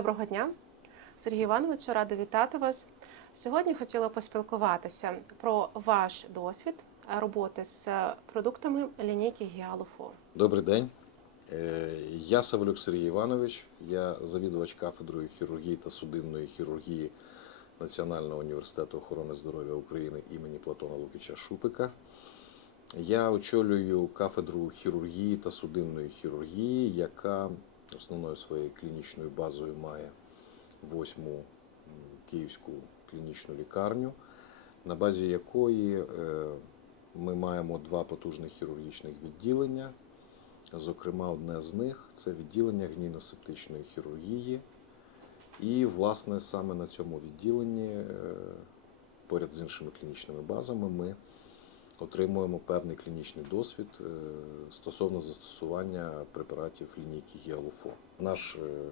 Доброго дня, Сергій Іванович, рада вітати вас. Сьогодні хотіла поспілкуватися про ваш досвід роботи з продуктами лінійки Гіалуфо. Добрий день. Е, Я Саволюк Сергій Іванович, я завідувач кафедрою хірургії та судинної хірургії Національного університету охорони здоров'я України імені Платона Лукича Шупика. Я очолюю кафедру хірургії та судинної хірургії, яка основною своєю клінічною базою має восьму київську клінічну лікарню, на базі якої е, ми маємо два потужних хірургічних відділення. Зокрема, одне з них це відділення гнійно-септичної хірургії. І, власне, саме на цьому відділенні, е, поряд з іншими клінічними базами, ми отримуємо певний клінічний досвід е, стосовно застосування препаратів лінійки Гіалуфо. Наш е,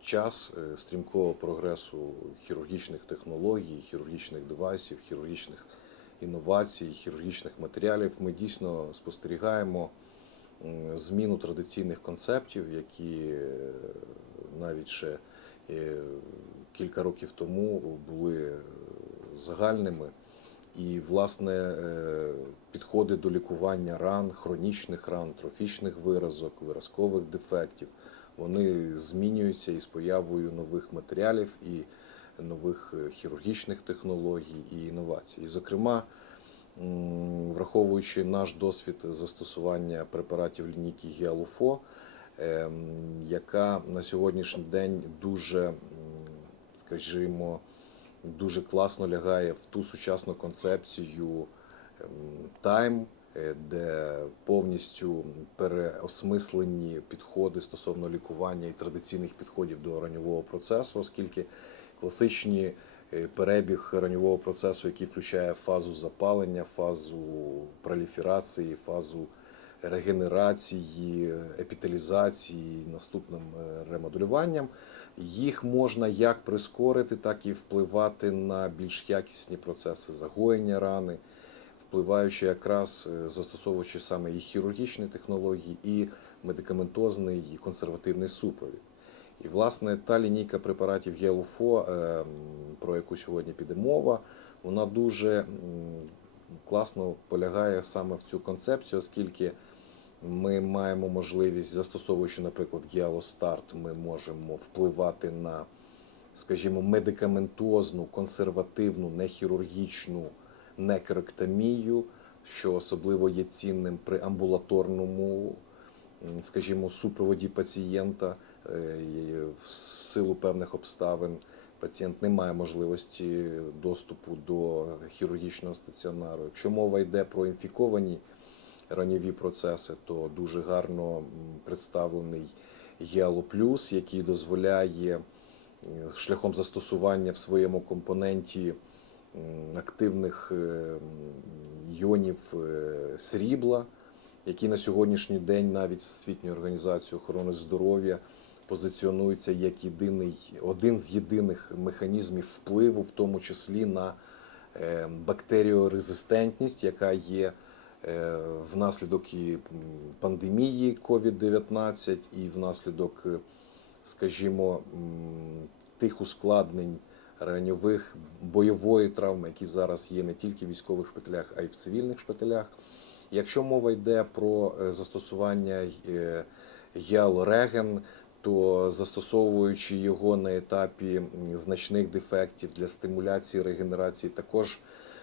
час е, стрімкого прогресу хірургічних технологій, хірургічних девайсів, хірургічних інновацій, хірургічних матеріалів ми дійсно спостерігаємо зміну традиційних концептів, які навіть ще кілька років тому були загальними. І, власне, е, підходи до лікування ран, хронічних ран, трофічних виразок, виразкових дефектів, вони змінюються із появою нових матеріалів і нових е, хірургічних технологій і інновацій. І, зокрема, враховуючи наш досвід застосування препаратів лінійки Гіалуфо, ем, яка на сьогоднішній день дуже, скажімо, дуже класно лягає в ту сучасну концепцію ем, тайм, е, де повністю переосмислені підходи стосовно лікування і традиційних підходів до раньового процесу, оскільки класичні е, перебіг раньового процесу, який включає фазу запалення, фазу проліферації, фазу регенерації, епіталізації, наступним е, ремоделюванням, їх можна як прискорити, так і впливати на більш якісні процеси загоєння рани, впливаючи якраз е, застосовуючи саме і хірургічні технології, і медикаментозний, і консервативний супровід. І, власне, та лінійка препаратів Гелуфо, е, про яку сьогодні піде мова, вона дуже класно полягає саме в цю концепцію, оскільки ми маємо можливість, застосовуючи, наприклад, Гіалостарт, ми можемо впливати на, скажімо, медикаментозну, консервативну, нехірургічну некректомію, що особливо є цінним при амбулаторному, скажімо, супроводі пацієнта е, в силу певних обставин. Пацієнт не має можливості доступу до хірургічного стаціонару. Якщо мова йде про інфіковані ранньові процеси, то дуже гарно представлений Гіалоплюс, який дозволяє шляхом застосування в своєму компоненті активних е, іонів е, срібла, які на сьогоднішній день навіть Всесвітньою організацією охорони здоров'я позиціонується як єдиний, один з єдиних механізмів впливу, в тому числі на е, бактеріорезистентність, яка є внаслідок і пандемії COVID-19 і внаслідок, е, скажімо, тих ускладнень раньових бойової травми, які зараз є не тільки в військових шпиталях, а й в цивільних шпиталях. Якщо мова йде про е, застосування е, гіалореген, то застосовуючи його на етапі значних дефектів для стимуляції регенерації, також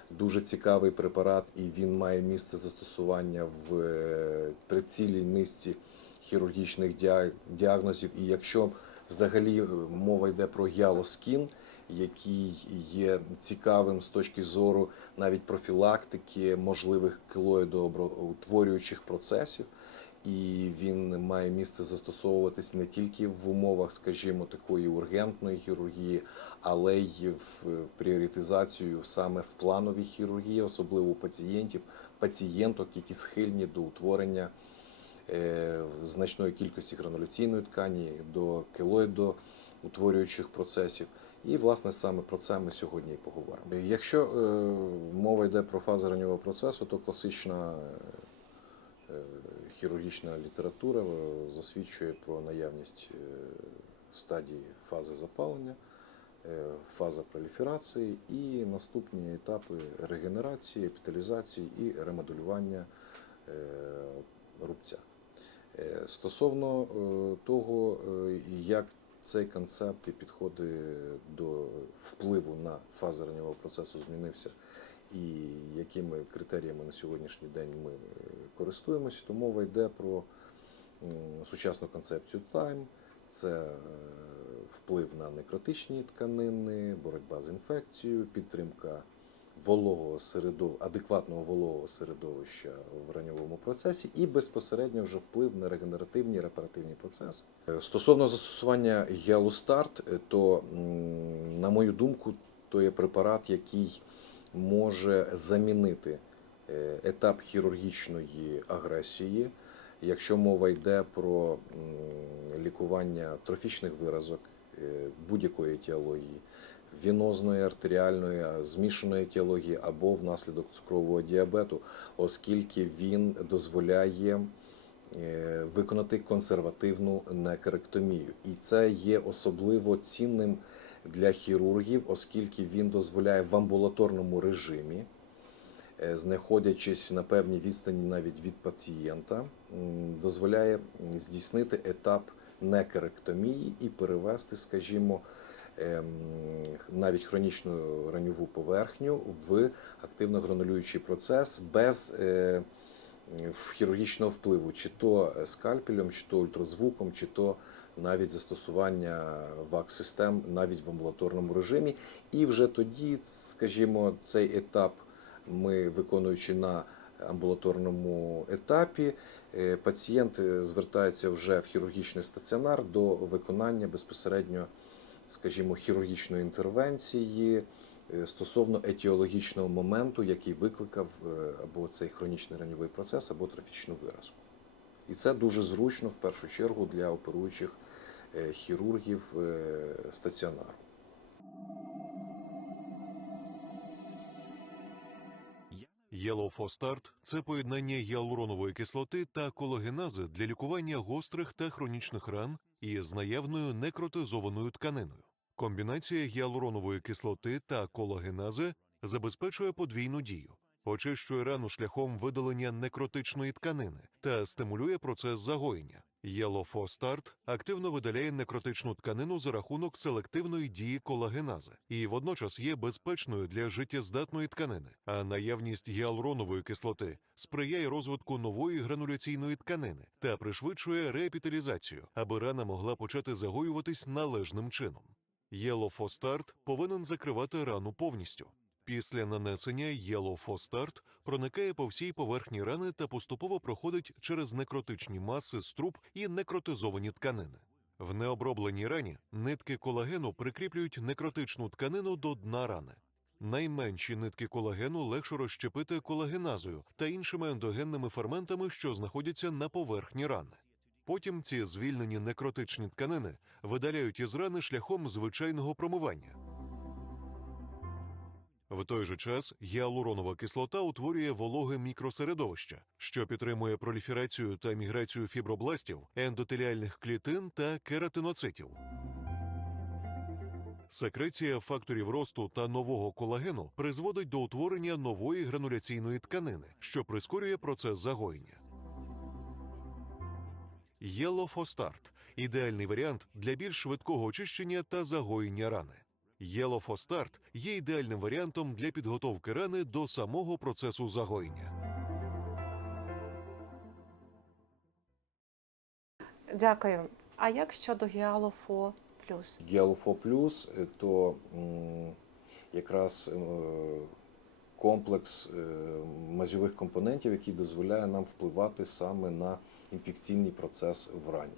дуже цікавий препарат, і він має місце застосування в е, при цілій низці хірургічних діа- діагнозів. І якщо взагалі е, мова йде про гіалоскін, який є цікавим з точки зору навіть профілактики можливих кілоїдоутворюючих процесів, і він має місце застосовуватись не тільки в умовах, скажімо, такої ургентної хірургії, але й в пріоритизацію саме в плановій хірургії, особливо у пацієнтів, пацієнток, які схильні до утворення е, значної кількості грануляційної ткані, до келоїдоутворюючих процесів. І, власне, саме про це ми сьогодні і поговоримо. Якщо е, мова йде про фазу раннього процесу, то класична е, хірургічна література е, засвідчує про наявність е, стадії фази запалення, фаза проліферації і наступні етапи регенерації, епіталізації і ремоделювання е, рубця. Е, Стосовно е, того, е, як цей концепт і підходи до впливу на фази раннього процесу змінився, і якими критеріями на сьогоднішній день ми е, користуємося, то мова йде про сучасну концепцію Time, це е, вплив на некротичні тканини, боротьба з інфекцією, підтримка вологого середов... адекватного вологого середовища в ранньовому процесі і безпосередньо вже вплив на регенеративні репаративні процеси. Е, Стосовно застосування гіалустарт, е, то, на мою думку, то є препарат, який може замінити етап хірургічної агресії, якщо мова йде про лікування трофічних виразок е, будь-якої етіології, вінозної, артеріальної, змішаної етіології або внаслідок цукрового діабету, оскільки він дозволяє е, виконати консервативну некоректомію. І це є особливо цінним для хірургів, оскільки він дозволяє в амбулаторному режимі, е, знаходячись на певній відстані навіть від пацієнта, дозволяє здійснити етап некоректомії і перевести, скажімо, ем, навіть хронічну раньову поверхню в активно гранулюючий процес без е, хірургічного впливу, чи то скальпелем, чи то ультразвуком, чи то навіть застосування ВАК-систем навіть в амбулаторному режимі. І вже тоді, скажімо, цей етап ми виконуючи на амбулаторному етапі, е, пацієнт е, звертається вже в хірургічний стаціонар до виконання безпосередньо, скажімо, хірургічної інтервенції е, стосовно етіологічного моменту, який викликав або цей хронічний раньовий процес, або трофічну виразку. І це дуже зручно в першу чергу для оперуючих хірургів стаціонару. Єлофостарт – це поєднання гіалуронової кислоти та колагенази для лікування гострих та хронічних ран і з наявною некротизованою тканиною. Комбінація гіалуронової кислоти та колагенази забезпечує подвійну дію, очищує рану шляхом видалення некротичної тканини та стимулює процес загоєння. Єлофостарт активно видаляє некротичну тканину за рахунок селективної дії колагенази і водночас є безпечною для життєздатної тканини. А наявність гіалуронової кислоти сприяє розвитку нової грануляційної тканини та пришвидшує реепіталізацію, аби рана могла почати загоюватись належним чином. Єлофостарт повинен закривати рану повністю. Після нанесення єлофостарт проникає по всій поверхні рани та поступово проходить через некротичні маси струб і некротизовані тканини. В необробленій рані нитки колагену прикріплюють некротичну тканину до дна рани. Найменші нитки колагену легше розщепити колагеназою та іншими ендогенними ферментами, що знаходяться на поверхні рани. Потім ці звільнені некротичні тканини видаляють із рани шляхом звичайного промивання. В той же час гіалуронова кислота утворює вологе мікросередовище, що підтримує проліферацію та міграцію фібробластів, ендотеліальних клітин та кератиноцитів. Секреція факторів росту та нового колагену призводить до утворення нової грануляційної тканини, що прискорює процес загоєння. Єлофостарт ідеальний варіант для більш швидкого очищення та загоєння рани. Єлофостарт є ідеальним варіантом для підготовки рани до самого процесу загоєння. Дякую. А як щодо гіалофо плюс? Гіалофо плюс то якраз е, комплекс е, мазьових компонентів, який дозволяє нам впливати саме на інфекційний процес в рані.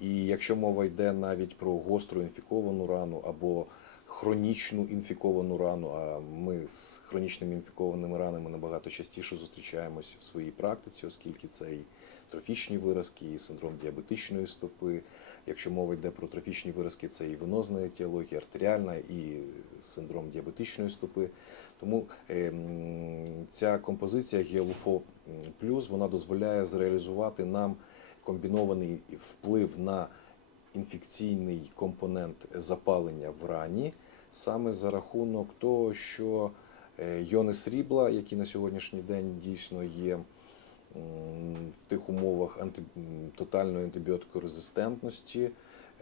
І якщо мова йде навіть про гостру інфіковану рану або хронічну інфіковану рану, а ми з хронічними інфікованими ранами набагато частіше зустрічаємося в своїй практиці, оскільки це і трофічні виразки, і синдром діабетичної стопи. Якщо мова йде про трофічні виразки, це і венозна етіологія, артеріальна, і синдром діабетичної стопи. Тому ем, ця композиція Гіалуфо плюс вона дозволяє зреалізувати нам комбінований вплив на інфекційний компонент запалення в рані саме за рахунок того, що е, йони срібла, які на сьогоднішній день дійсно є в тих умовах анти... тотальної антибіотикорезистентності,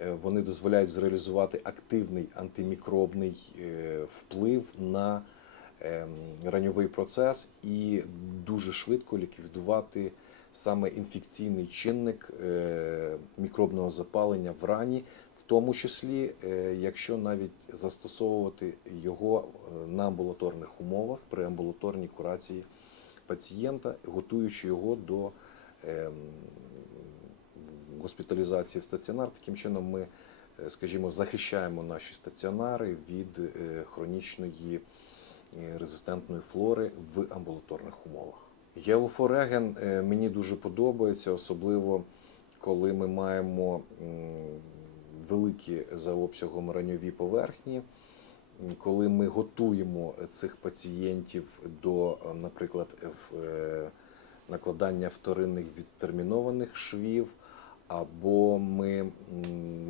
е, вони дозволяють зреалізувати активний антимікробний е, вплив на ем, раньовий процес і дуже швидко ліквідувати саме інфекційний чинник мікробного запалення в рані, тому числі, е, якщо навіть застосовувати його е, на амбулаторних умовах при амбулаторній курації пацієнта, готуючи його до ем, госпіталізації в стаціонар. Таким чином ми, е, скажімо, захищаємо наші стаціонари від хронічної резистентної флори в амбулаторних умовах. Геофореген мені дуже подобається, особливо коли ми маємо великі за обсягом раньові поверхні. Коли ми готуємо цих пацієнтів до, наприклад, е, накладання вторинних відтермінованих швів, або ми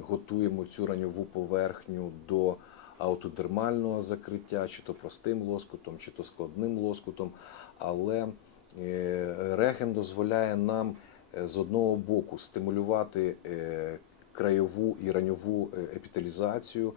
готуємо цю раньову поверхню до аутодермального закриття, чи то простим лоскутом, чи то складним лоскутом. Але е, реген дозволяє нам е, з одного боку стимулювати краєву і раньову е, епітелізацію.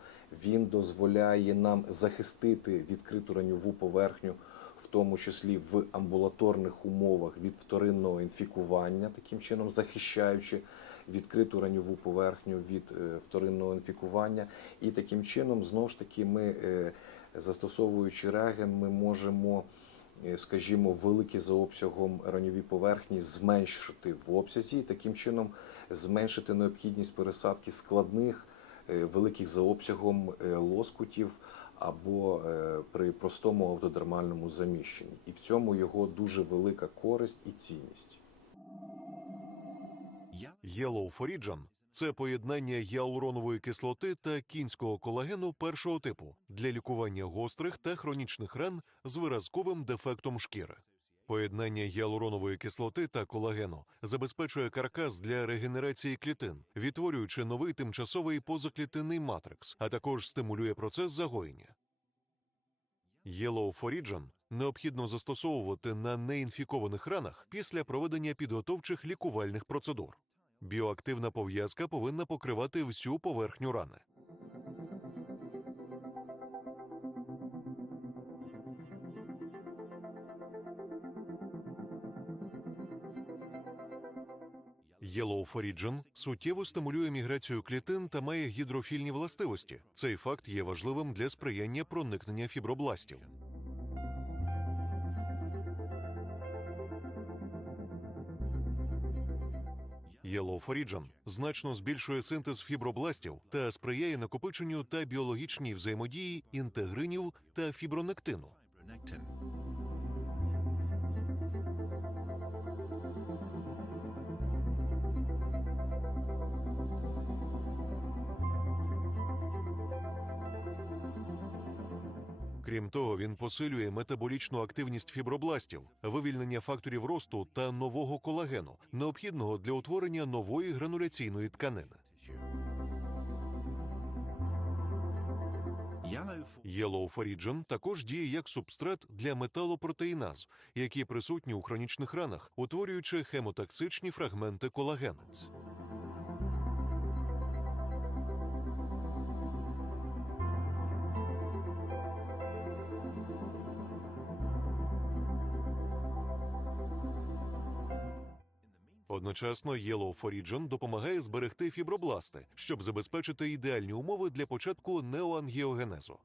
Він дозволяє нам захистити відкриту раньову поверхню, в тому числі в амбулаторних умовах від вторинного інфікування, таким чином захищаючи відкриту раньову поверхню від е, вторинного інфікування. І таким чином, знову ж таки, ми, е, застосовуючи реген, ми можемо скажімо, великі за обсягом раньові поверхні зменшити в обсязі, і таким чином зменшити необхідність пересадки складних, е, великих за обсягом е, лоскутів або е, при простому аутодермальному заміщенні. І в цьому його дуже велика користь і цінність. Yellow Forigen – це поєднання гіалуронової кислоти та кінського колагену першого типу для лікування гострих та хронічних ран з виразковим дефектом шкіри. Поєднання гіалуронової кислоти та колагену забезпечує каркас для регенерації клітин, відтворюючи новий тимчасовий позаклітинний матрикс, а також стимулює процес загоєння. Yellow Forigen необхідно застосовувати на неінфікованих ранах після проведення підготовчих лікувальних процедур. Біоактивна пов'язка повинна покривати всю поверхню рани. Yellow Forigen суттєво стимулює міграцію клітин та має гідрофільні властивості. Цей факт є важливим для сприяння проникнення фібробластів. Yellow Forigen значно збільшує синтез фібробластів та сприяє накопиченню та біологічній взаємодії інтегринів та фібронектину. Того, він посилює метаболічну активність фібробластів, вивільнення факторів росту та нового колагену, необхідного для утворення нової грануляційної тканини. Yellow також діє як субстрат для металопротеїназ, які присутні у хронічних ранах, утворюючи хемотоксичні фрагменти колагену. Одночасно Yellow Forigen допомагає зберегти фібробласти, щоб забезпечити ідеальні умови для початку неоангіогенезу.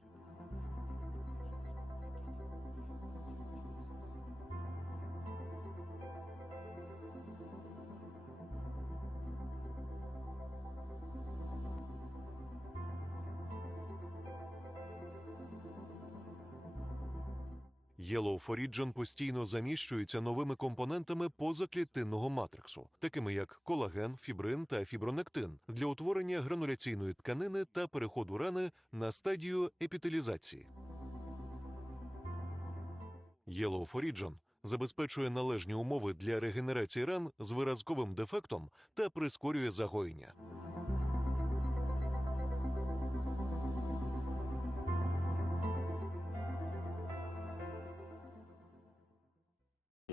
Yellow Forigen постійно заміщується новими компонентами позаклітинного матриксу, такими як колаген, фібрин та фібронектин, для утворення грануляційної тканини та переходу рани на стадію епітелізації. Yellow Forigen забезпечує належні умови для регенерації ран з виразковим дефектом та прискорює загоєння.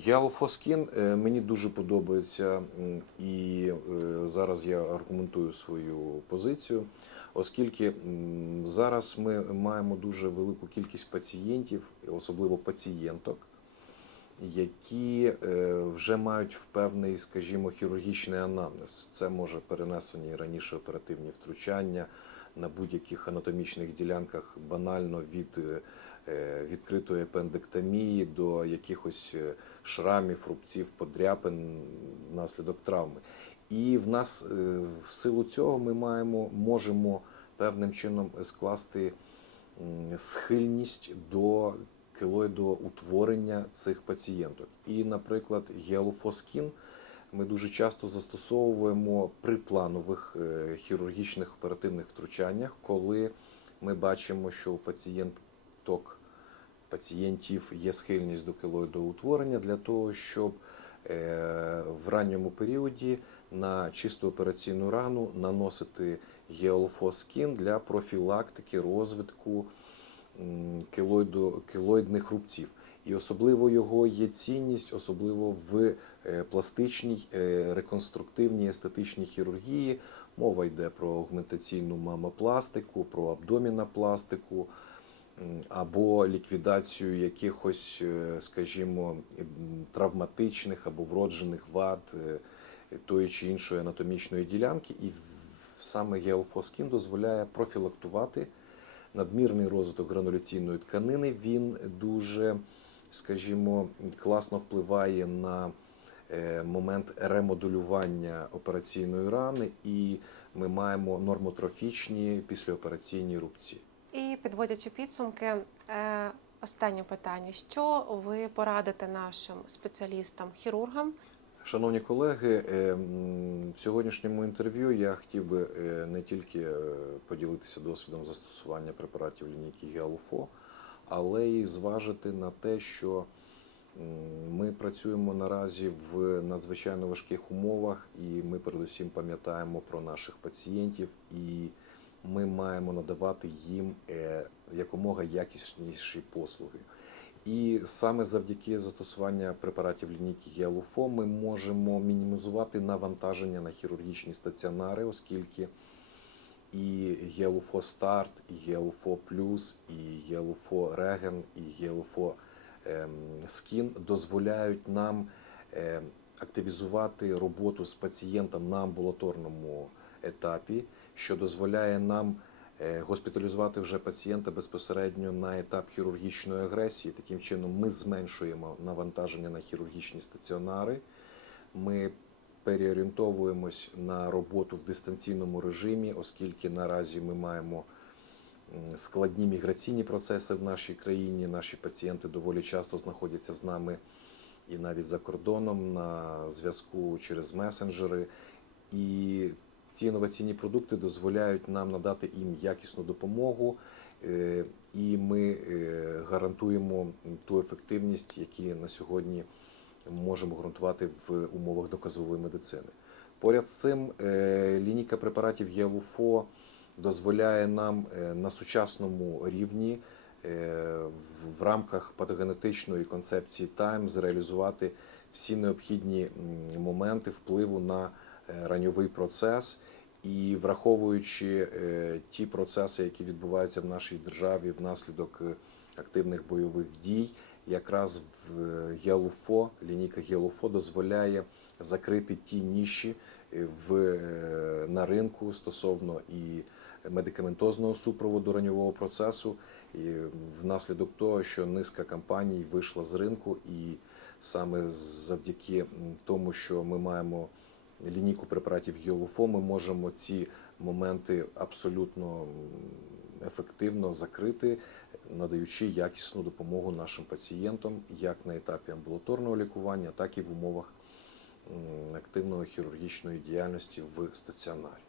Гіалофоскін е, мені дуже подобається, і е, зараз я аргументую свою позицію, оскільки зараз ми маємо дуже велику кількість пацієнтів, особливо пацієнток, які е, вже мають певний, скажімо, хірургічний анамнез. Це може перенесені раніше оперативні втручання на будь-яких анатомічних ділянках, банально від відкритої апендектомії до якихось е, шрамів, рубців, подряпин внаслідок травми. І в нас е, в силу цього ми маємо, можемо певним чином скласти схильність до келоїдоутворення цих пацієнток. І, наприклад, гіалофоскін ми дуже часто застосовуємо при планових е, хірургічних оперативних втручаннях, коли ми бачимо, що у пацієнток пацієнтів є схильність до келоїдоутворення для того, щоб е, в ранньому періоді на чисту операційну рану наносити гіалофоскін для профілактики розвитку м, келоїдо, рубців. І особливо його є цінність, особливо в е, пластичній, е, реконструктивній естетичній хірургії. Мова йде про аугментаційну мамопластику, про абдомінопластику або ліквідацію якихось, е, скажімо, травматичних або вроджених вад е, тої чи іншої анатомічної ділянки. І саме геофоскін дозволяє профілактувати надмірний розвиток грануляційної тканини. Він дуже, скажімо, класно впливає на е, момент ремодулювання операційної рани, і ми маємо нормотрофічні післяопераційні рубці. І підводячи підсумки, е, останнє питання: що ви порадите нашим спеціалістам, хірургам? Шановні колеги, е, в сьогоднішньому інтерв'ю я хотів би е, не тільки поділитися досвідом застосування препаратів лінійки Геалуфо, але й зважити на те, що ми працюємо наразі в надзвичайно важких умовах, і ми передусім пам'ятаємо про наших пацієнтів, і ми маємо надавати їм е, якомога якісніші послуги. І саме завдяки застосуванню препаратів лінійки Гіалуфо ми можемо мінімізувати навантаження на хірургічні стаціонари, оскільки і Гіалуфо Старт, і Гіалуфо Плюс, і Гіалуфо Реген, і Гіалуфо ем, Скін дозволяють нам ем, активізувати роботу з пацієнтом на амбулаторному етапі, що дозволяє нам е, госпіталізувати вже пацієнта безпосередньо на етап хірургічної агресії. Таким чином, ми зменшуємо навантаження на хірургічні стаціонари. Ми переорієнтовуємось на роботу в дистанційному режимі, оскільки наразі ми маємо складні міграційні процеси в нашій країні. Наші пацієнти доволі часто знаходяться з нами і навіть за кордоном на зв'язку через месенджери. І ці інноваційні продукти дозволяють нам надати їм якісну допомогу, е, і ми е, гарантуємо ту ефективність, які на сьогодні можемо гарантувати в умовах доказової медицини. Поряд з цим е, лінійка препаратів Гіалуфо дозволяє нам на сучасному рівні в- рамках патогенетичної концепції Time зреалізувати всі необхідні моменти впливу на раньовий процес. І враховуючи е, ті процеси, які відбуваються в нашій державі внаслідок е, активних бойових дій, якраз в е, лінійка Гіалуфо дозволяє закрити ті ніші е, в, е, на ринку стосовно і медикаментозного супроводу ранньового процесу, і внаслідок того, що низка компаній вийшла з ринку, і саме завдяки тому, що ми маємо лінійку препаратів Гіолуфо, ми можемо ці моменти абсолютно ефективно закрити, надаючи якісну допомогу нашим пацієнтам як на етапі амбулаторного лікування, так і в умовах активної хірургічної діяльності в стаціонарі.